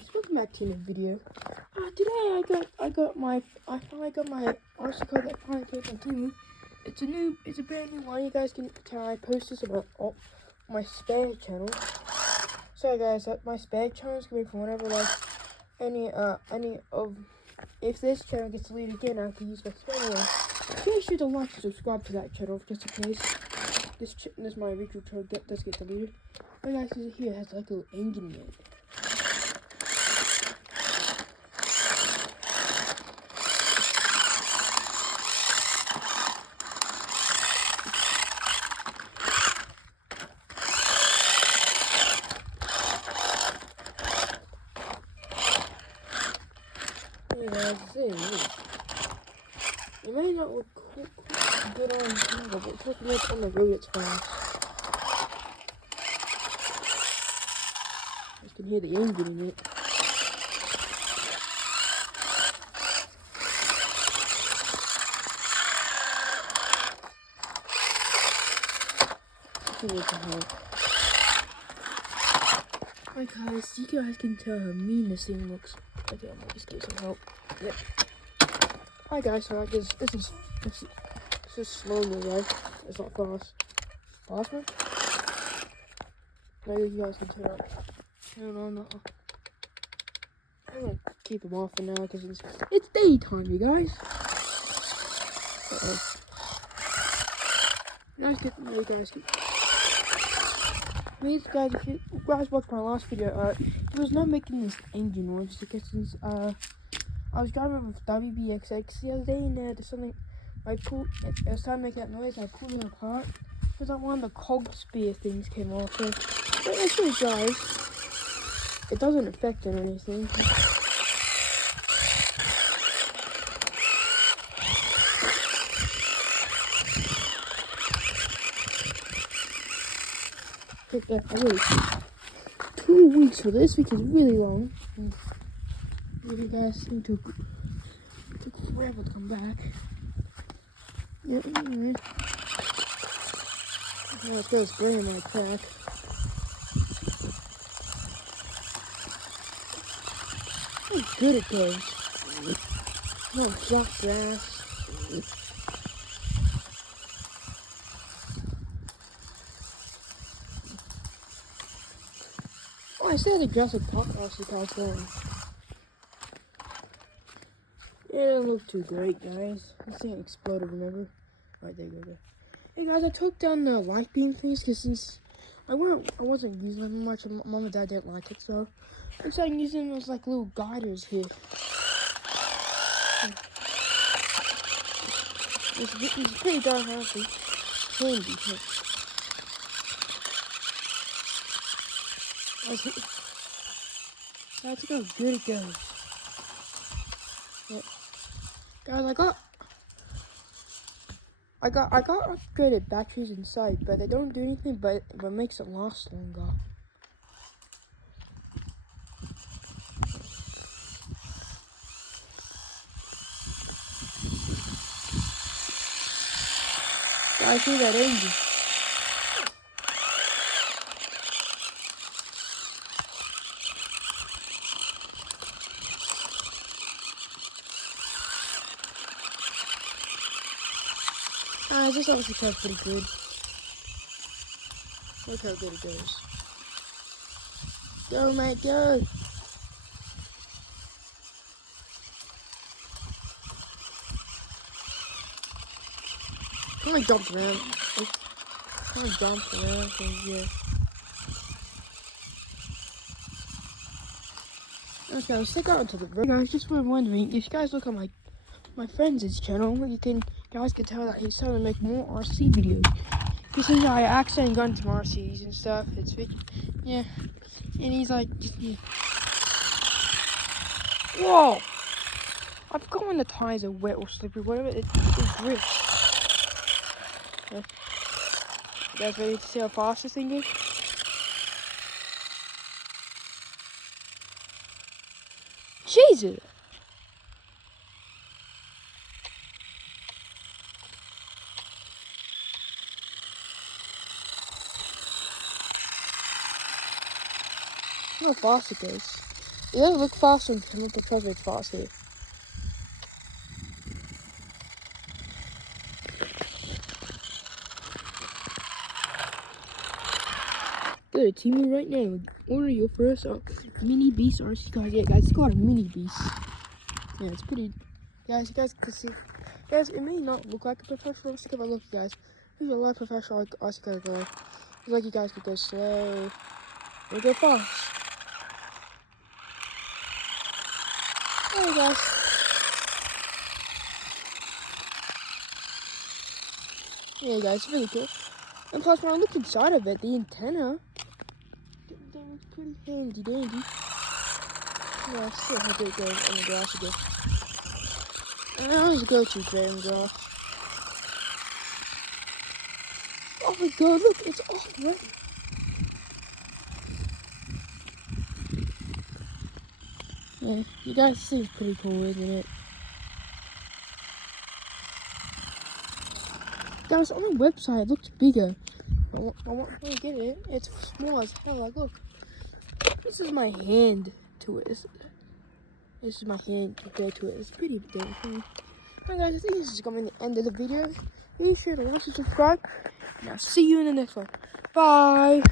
guys, welcome back to another video. Today I finally got my RC card that finally came on Temu. It's a brand new one. You guys can I post this about my spare channel. Sorry guys, my spare channel is gonna be for whenever if this channel gets deleted again, I can use my spare one. Be sure to like and subscribe to that channel just in case this my original channel does get deleted. But guys, here it has like a little engine in it. It may not look good on camera, but it's looking on the road, it's fast. You can hear the engine in it. I need some help. Alright guys, you guys can tell how mean this thing looks. Okay, I might just get some help. Yep. Hi guys, so this is slow mo, right? It's not fast. Fast one? Maybe you guys can turn it on. I'm gonna keep them off for now because it's daytime, you guys. Please guys, if you guys watched my last video, it was not making this engine noise because I was driving with WBXX the other day and there's something it was time to make that noise. I pulled it apart because like one of the cog spear things came off. So that's what it does. It doesn't affect it or anything. I waited 2 weeks for this, which is really long. You guys seem to took forever to come back. Yeah, anyway. Oh, let's go spray in my crack. How good it goes. No black grass. Oh, I still had the Jurassic Park RC cars going. It didn't look too great, guys. This thing exploded, remember? Right, there you go. Hey guys, I took down the light beam things because since I wasn't using them much, and Mom and Dad didn't like it, so I started using them as like little guiders here. It's pretty darn handy. That's how good it goes. Yep. Guys, I got upgraded batteries inside, but they don't do anything but it makes it last longer. Guys, see that engine? This obviously sounds pretty good. Look how good it goes. Go, mate, go! Kind of jumped around. Yeah. Okay, let's take out onto the road. Guys, just were wondering, if you guys look at my friend's channel, guys can tell that he's starting to make more RC videos. Because since I accidentally got into RCs and stuff, yeah. And he's like, yeah. Whoa! I forgot when the tires are wet or slippery, whatever, it grips. Yeah. You guys ready to see how fast this thing is? Jesus! Look how fast it goes. It doesn't look fast and I'm not trust it's fast here. Go to Temu right now. Order your first mini beast RC car. Yeah, guys, it's called a mini beast. Yeah, it's pretty. Guys, you guys can see. Guys, it may not look like a professional RC car, but look, guys, there's a lot of professional RC car going. It's like you guys could go slow or go fast. Hey, guys. Yeah, guys, it's really cool. And plus, when I look inside of it, the antenna. It's pretty handy dandy. Yeah, I still have to go in the grass again. I always go to there in the grass. Oh my god, look, it's off already. Yeah, you guys see it's pretty cool, isn't it? Guys, on the website it looks bigger. I want to get it. It's small as hell. Like, look. This is my hand to it. This is my hand compared to it. It's pretty damn cool. Alright guys, I think this is going to be the end of the video. Be sure to like and subscribe. And I'll see you in the next one. Bye.